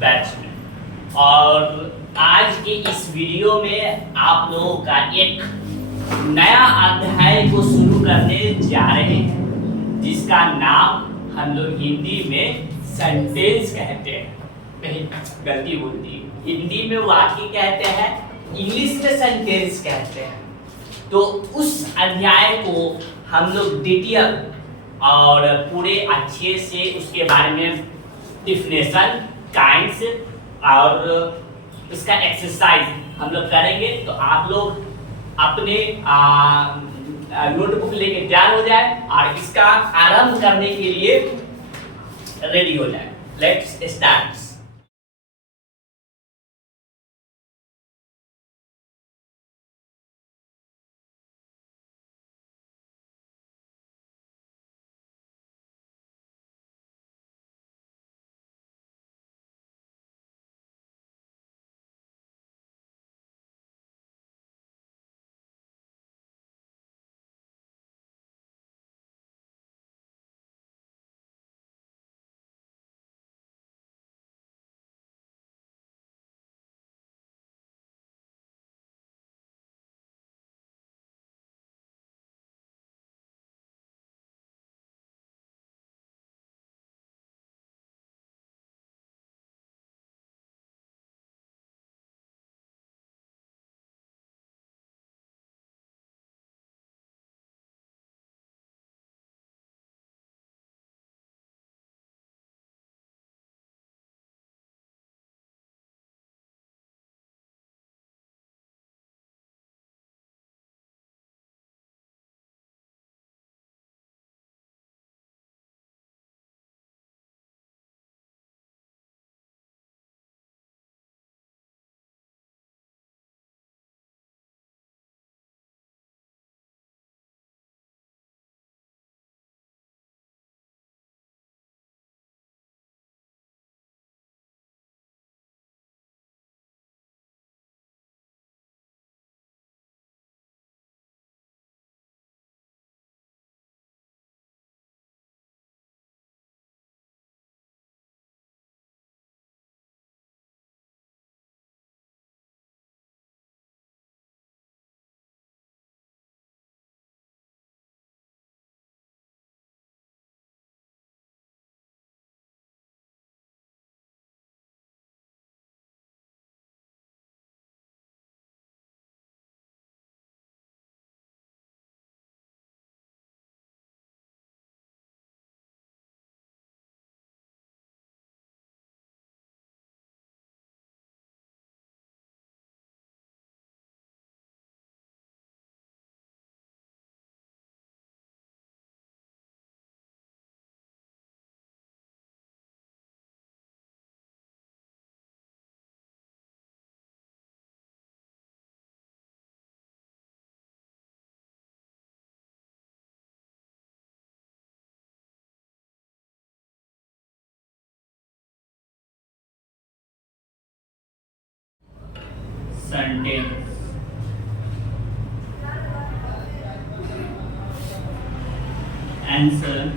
Batch में। और आज के इस वीडियो में आप लोगों का एक नया अध्याय को शुरू करने जा रहे हैं, जिसका नाम हम लोग हिंदी में सेंटेंस कहते हैं। नहीं, गलती बोल दी, हिंदी में वाक्य कहते हैं, इंग्लिश में सेंटेंस कहते हैं। तो उस अध्याय को हम लोग डिटेल और पूरे अच्छे से उसके बारे में डिफिनेशन, काइंड्स और उसका एक्सरसाइज हम लोग करेंगे। तो आप लोग अपने नोटबुक लेके तैयार हो जाए और इसका आरंभ करने के लिए रेडी हो जाए। Let's start. सेंटेंस, आंसर,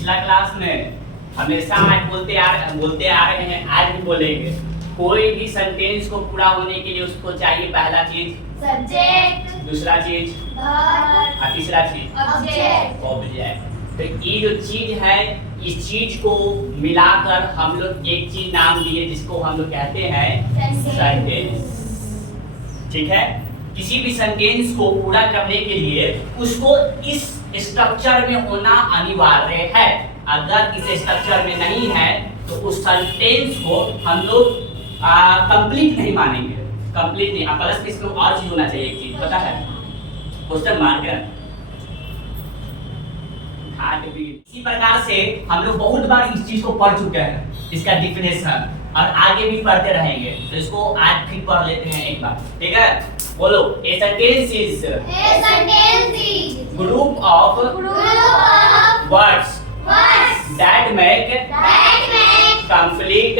पिछला क्लास में हमेशा आज बोलते आ रहे हैं, आज भी बोलेंगे। कोई भी सेंटेंस को पूरा होने के लिए उसको चाहिए पहला चीज सब्जेक्ट, दूसरा चीज वर्ब और तीसरा चीज ऑब्जेक्ट। ऑब्जेक्ट। तो ये जो चीज है, इस चीज को मिलाकर हम लोग एक चीज नाम दिए जिसको हम लोग कहते हैं सेंटेंस। ठीक है, किसी भी सेंटेंस को पूरा करने के लिए उसको इस स्ट्रक्चर में होना अनिवार्य है। अगर इस स्ट्रक्चर में नहीं है तो उस सेंटेंस को हम लोग कंप्लीट नहीं मानेंगे। कंप्लीट नहीं, प्लस इसमें और चीज होना चाहिए। एक चीज पता है, क्वेश्चन मार्क। इसी प्रकार से हम लोग बहुत बार इस चीज को पढ़ चुके हैं, इसका डिफिनेशन, और आगे भी पढ़ते रहेंगे। तो इसको आज फिर पढ़ लेते हैं एक बार। ठीक है, बोलो। A sentence is group of words that make complete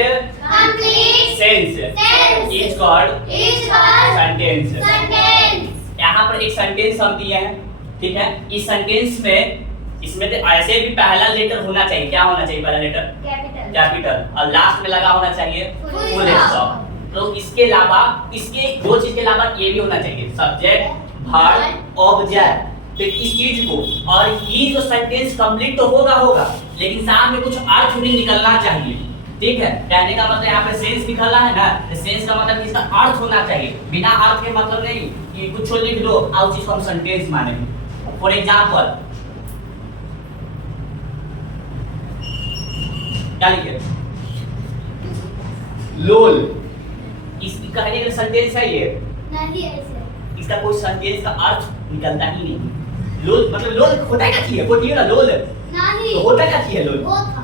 sense is called sentence. यहाँ पर एक सेंटेंस हम दिए हैं। ठीक है, इस सेंटेंस में इसमें तो ऐसे भी पहला लेटर होना चाहिए। क्या होना चाहिए? पहला लेटर कैपिटल, और लास्ट में लगा होना चाहिए फुल स्टॉप। तो इसके अलावा, इसके दो चीज के अलावा ये भी होना चाहिए, सब्जेक्ट, वर्ब, ऑब्जेक्ट। तो इस चीज को, और ये जो सेंटेंस कंप्लीट तो होगा, लेकिन साथ में कुछ अर्थ भी निकलना चाहिए। ठीक है, कहने का मतलब यहाँ पे सेंस निकलना है ना, तो सेंस का मतलब इसका अर्थ होना चाहिए। बिना अर्थ के मतलब नहीं कि कुछ लिख दो और उस चीज को हम सेंटेंस मानेंगे। फॉर एग्जांपल क्या लिखे? लोल। इसकी कहने का सेंटेंस है ये नहीं ऐसे। इसका कोई सेंटेंस का अर्थ निकलता ही नहीं। लोल मतलब लोल होता क्या चीज है? वो ठीक है ना, लोल नहीं तो होता क्या चीज है? लोल। वो था।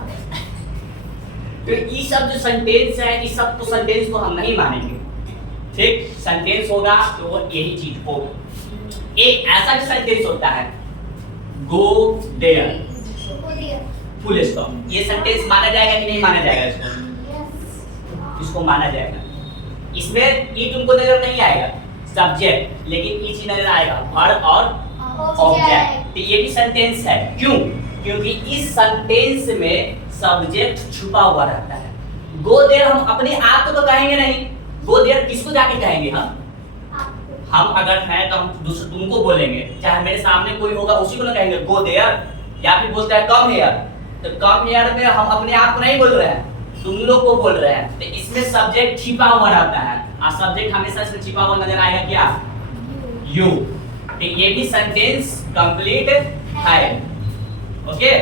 तो ये सब जो सेंटेंस है, इस सब को सेंटेंस को हम नहीं मानेंगे। ठीक, सेंटेंस होगा तो वो यही चीज होगा। एक ऐसा भी सेंटेंस होता है, गो देयर फुल स्टॉप। ये सेंटेंस माना जाएगा कि नहीं माना जाएगा? इसको माना जाएगा। इसमें ई तुमको नजर नहीं आएगा सब्जेक्ट, लेकिन ई चीज नजर आएगा वर्ब और ऑब्जेक्ट। तो ये भी सेंटेंस है। क्यों? क्योंकि इस सेंटेंस में सब्जेक्ट छुपा हुआ रहता है। गो देयर हम अपने आप को तो कहेंगे नहीं। गो देयर किसको जाके कहेंगे? हम अगर हैं तो हम तुमको बोलेंगे, चाहे मेरे सामने कोई होगा उसी को ना कहेंगे गो देयर। या फिर बोलता है कम हियर, तो कम हियर में हम अपने आप को नहीं बोल रहे हैं, तुम लोग को बोल रहे हैं। तो इसमें सब्जेक्ट छिपा हुआ रहता है, और सब्जेक्ट हमेशा इसमें छिपा हुआ नजर आएगा। क्या? यू। तो ये भी सेंटेंस कंप्लीट है। ओके,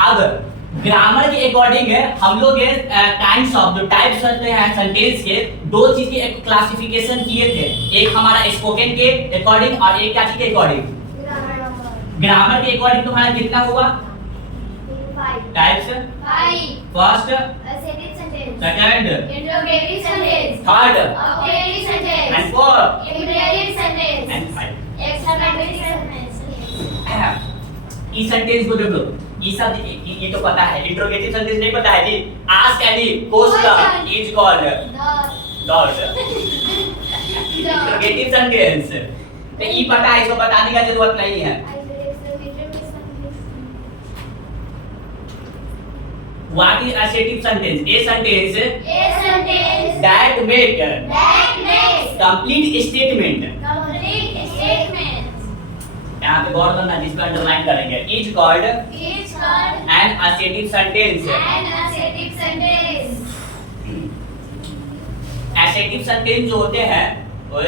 अब ग्रामर के अकॉर्डिंग हम लोग काइंड्स ऑफ जो टाइप्स होते हैं सेंटेंस के, दो चीज के एक क्लासिफिकेशन किए थे। एक हमारा स्पोकन के अकॉर्डिंग और एक क्या चीज के अकॉर्डिंग? ग्रामर के अकॉर्डिंग तुम्हारा कितना हुआ types? First, second, third and fourth and five. E sentence को देख लो, ये सब ये तो पता है। इंट्रोगेटिव सेंटेंस नहीं पता है जी? Ask any question is called dot. Interrogative sentence तो ये पता है, इसको बताने का जरूरत नहीं है। What is assertive sentence? A sentence that make complete statement। यहाँ पे गौर करना, जिस पे अंडरलाइन करेंगे, is called an assertive sentence। assertive sentence जो होते हैं वो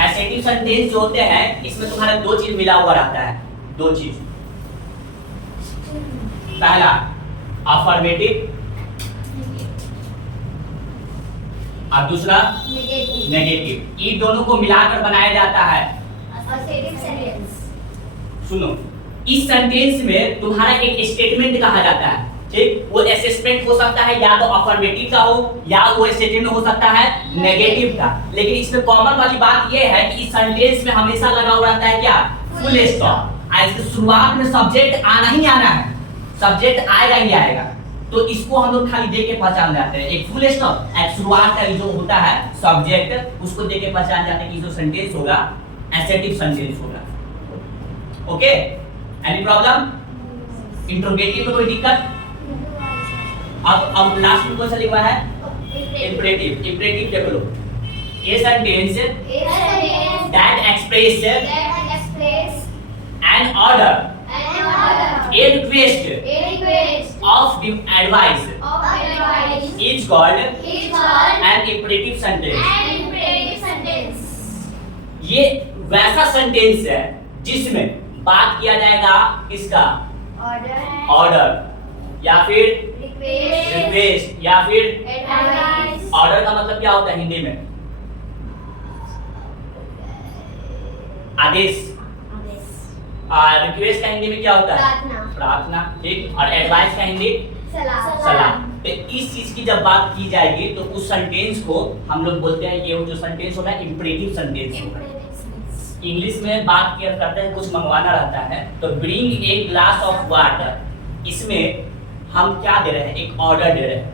assertive sentence जो होते हैं, इसमें तुम्हारा दो चीज मिला हुआ रहता है। दो चीज, पहला अफर्मेटिव और दूसरा नेगेटिव। ये दोनों को मिलाकर बनाया जाता है। सुनो, इस सेंटेंस में तुम्हारा एक स्टेटमेंट कहा जाता है। ठीक, वो असेसमेंट हो सकता है या तो अफर्मेटिव का हो, या वो स्टेटमेंट हो सकता है नेगेटिव का। लेकिन इसमें कॉमन वाली बात ये है कि इस सेंटेंस में हमेशा लगा हुआ रहता है क्या? Full stop. इसके शुरुआत में सब्जेक्ट आना ही आना है, सब्जेक्ट आएगा ही आएगा। तो इसको हम लोग खाली देख के पहचान जाते हैं। एक फुल स्टॉप, एक शुरुआत का जो होता है सब्जेक्ट, उसको देख के पहचान जाते हैं कि जो सेंटेंस होगा एसेटिव सेंटेंस होगा। Okay, any problem? इंट्रोगेटिव में कोई दिक्कत? अब लास्ट में कौन सा लिखा है? इंपरेटिव। इंपरेटिव देख लो, a sentence that express an order, a request of the advice is called an imperative sentence। ये वैसा सेंटेंस है जिसमें बात किया जाएगा किसका? ऑर्डर या फिर रिक्वेस्ट या फिर ऑर्डर का मतलब क्या होता है हिंदी में? आदेश। रिक्वेस्ट का हिंदी में क्या होता है? प्रार्थना। ठीक, और एडवाइस का हिंदी? सलाह। तो इस चीज की जब बात की जाएगी तो उस सेंटेंस को हम लोग बोलते हैं, ये जो सेंटेंस होगा इंपरेटिव सेंटेंस होगा। इंग्लिश में बात किया करते हैं, कुछ मंगवाना रहता है तो bring a glass of water, इसमें हम क्या दे रहे हैं? एक ऑर्डर दे रहे हैं।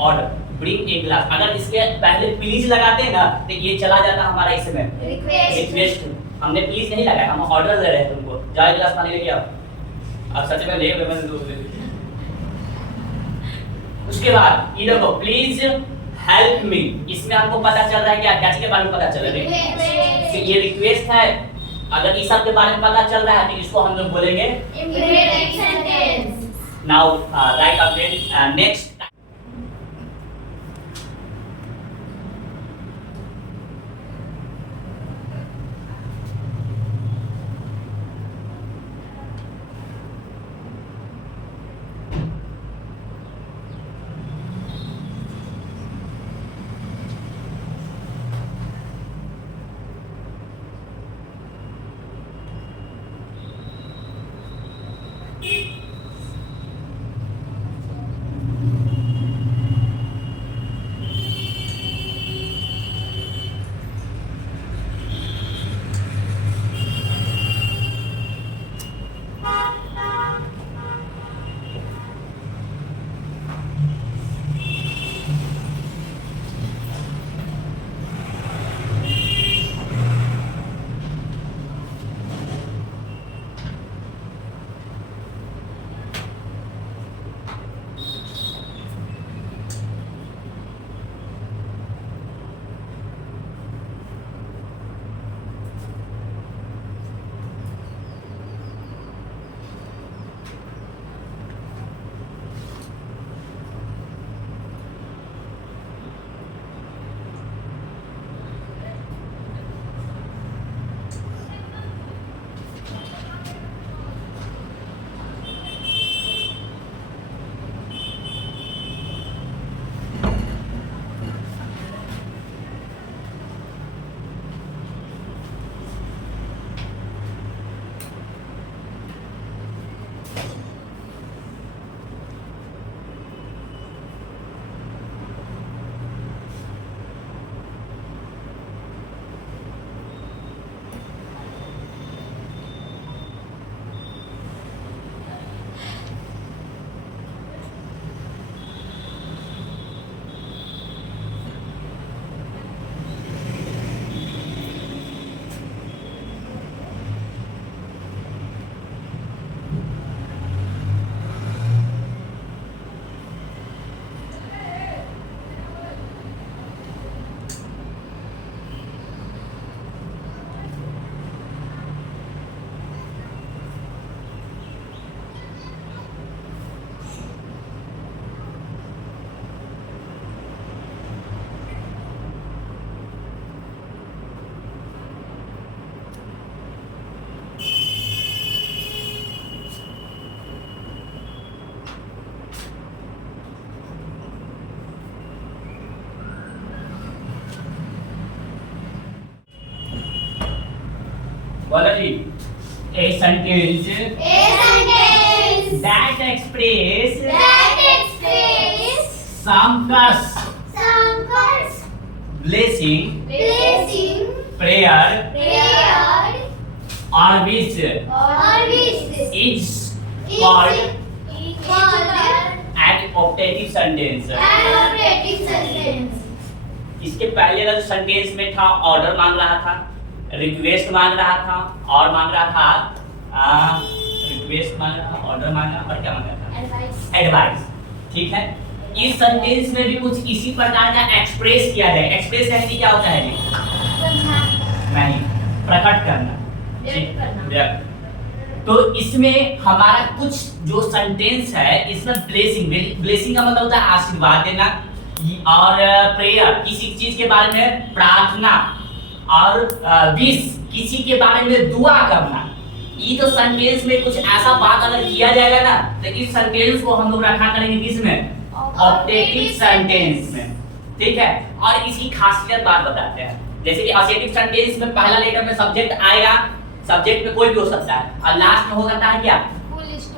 Order, bring a glass. अगर इसके पहले प्लीज लगाते हैं ना तो ये चला जाता हमारा इसमें रिक्वेस्ट। हमने प्लीज नहीं लगाया, हम ऑर्डर दे रहे हैं तुमको, जाओ एक गिलास पानी लेके आओ। अब सच में ले मैं दो। उसके बाद ये देखो, प्लीज हेल्प मी, इसमें आपको पता चल रहा है क्या? क्या के बारे में पता चल रहा है? ये रिक्वेस्ट है। अगर इस सब के बारे में पता चल रहा है तो इसको हम लोग बोलेंगे imperative sentence. Now right update next. बोलो जी। A sentence that express some curse, blessing, prayer or wish is called an optative sentence. Operative sentence. इसके पहले का जो सेंटेंस में था ऑर्डर मांग रहा था, रिक्वेस्ट मांग रहा था और मांग रहा था रिक्वेस्ट मांग रहा था, ऑर्डर मांग रहा और क्या मांग रहा था? Advice. एडवाइस। ठीक है, इस सेंटेंस में भी कुछ इसी प्रकार का एक्सप्रेस किया जाए। एक्सप्रेस यानी कि क्या होता है जी? समझाना. नहीं, प्रकट करना, व्यक्त करना. व्यक्त। तो इसमें हमारा कुछ जो सेंटेंस है इसमें ब्लेसिंग का मतलब होता है आशीर्वाद देना, और प्रेयर किसी चीज के बारे में प्रार्थना, और विश किसी के बारे में दुआ करना। ये तो सेंटेंस में कुछ ऐसा बात अगर किया जाएगा ना तो इस सेंटेंस को हम लोग रखा करेंगे किसमें? ऑप्टेटिव सेंटेंस में। ठीक है, और इसकी खासियत बात बताते हैं। जैसे कि असेटिव सेंटेंस में पहला लेटर में सब्जेक्ट आएगा, सब्जेक्ट में कोई भी हो सकता है, और लास्ट में हो सकता है क्या?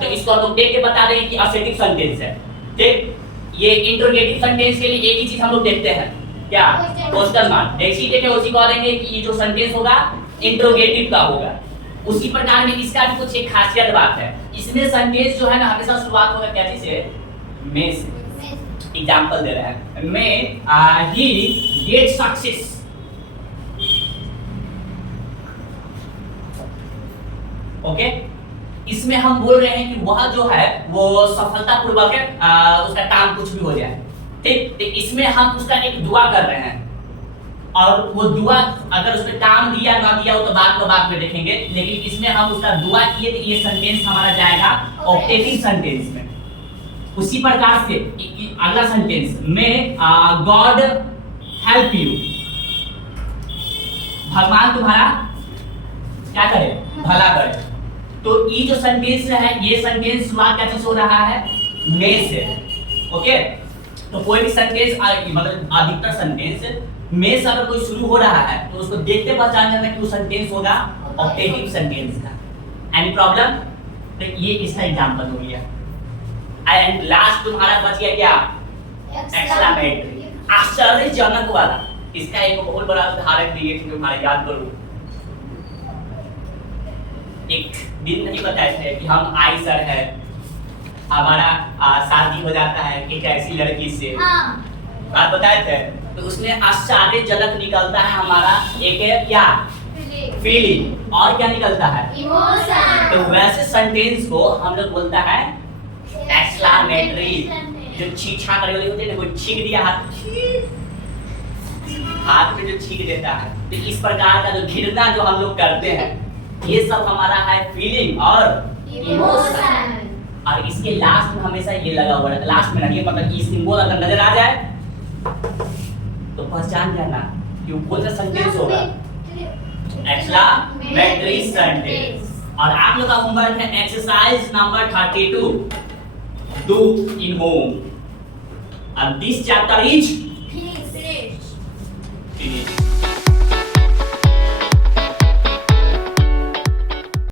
तो इसको हम लोग देख के बता देंगे कि असेटिव सेंटेंस है। ठीक, ये इंटरोगेटिव सेंटेंस के लिए एक ही चीज हम लोग देखते हैं, क्या? Question mark. जैसे देखे उसी को कहेंगे कि ये जो सेंटेंस होगा इंटरोगेटिव का होगा। उसी प्रकार में इसका भी कुछ एक खासियत बात है। इसमें सेंटेंस जो है ना हमेशा शुरुआत होगा क्या चीज से? में से। एग्जांपल दे रहे हैं, मैं ही गेट सक्सेस। ओके, इसमें हम बोल रहे हैं कि वह जो है वो सफलतापूर्वक है, उसका काम कुछ भी हो जाए। ठीक, तो इसमें हम उसका एक दुआ कर रहे हैं, और वो दुआ अगर उसने काम दिया ना दिया वो तो बात में देखेंगे, लेकिन इसमें हम उसका दुआ किए तो ये सेंटेंस हमारा जाएगा ऑप्टेटिव सेंटेंस में। उसी प्रकार से अगला सेंटेंस में गॉड हेल्प यू, भगवान तुम्हारा क्या करे? भला करे। तो ये जो सेंटेंस है ये सेंटेंस शुरुआत क्या चीज हो रहा है? में से। ओके, तो कोई भी सेंटेंस मतलब अधिकतर सेंटेंस में से अगर कोई शुरू हो रहा है तो उसको देखते पहचान जाना कि वो सेंटेंस होगा ऑप्टेटिव सेंटेंस का। Any problem? तो ये इसका एग्जांपल हो गया। एंड लास्ट तुम्हारा बच गया क्या? एक्सक्लेमेटरी, आश्चर्यजनक वाला। इसका एक बहुत बड़ा उदाहरण दिए थे तुम्हारे याद करो। एक दिन नहीं बताए थे कि हम आई सर है, हमारा शादी हो जाता है एक ऐसी लड़की से। हाँ. बात बताए थे, तो उसमें आश्चर्यजनक निकलता है हमारा एक क्या? फीलिंग। और क्या निकलता है? Emotion. तो वैसे सेंटेंस को हम लोग बोलता है एक्सक्लेमेटरी। जो छींक छाक वाली होती है ना, कोई छींक दिया हाथ में जो छींक देता है, तो इस प्रकार का जो घिरना जो हम लोग करते हैं ये सब हमारा है फीलिंग और इमोशन। और इसके लास्ट में हमेशा ये लगा हुआ है, लास्ट में ना, ये मतलब कि सिंबल अगर नजर आ जाए तो पहचान जाना कि वो कौन सा सेंटेंस होगा? Exclamatory sentence. और आप लोग का होमवर्क है exercise number 32, do in home, and this chapter is